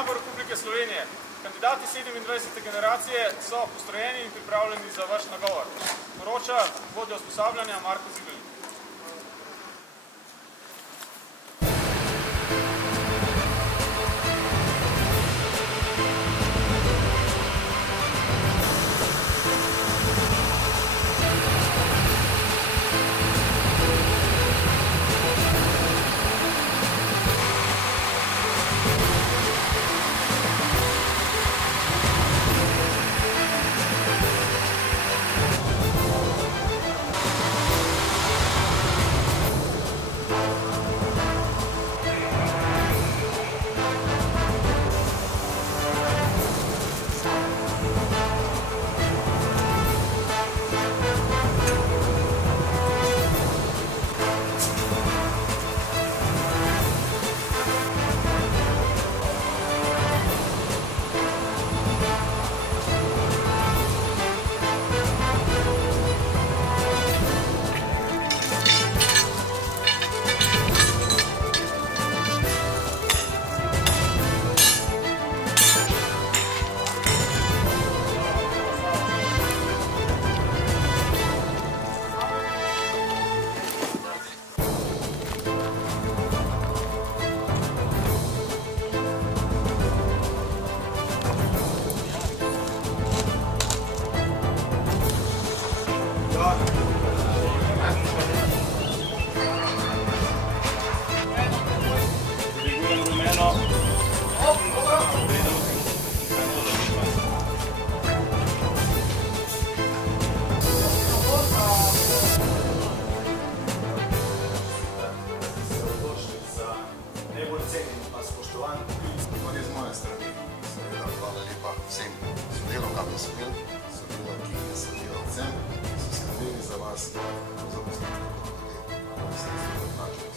obrambo Republike Slovenije. Kandidati 27. generacije so postrojeni in pripravljeni za vaš nagovor. Poroča vodja usposabljanja Marko Zibelnik. Tudi z moje strani, seveda, hvala lepa vsem sodelavkam in sodelavki in sodelavcem, ki so skrbeli za vas, za postopke, kot tudi vse.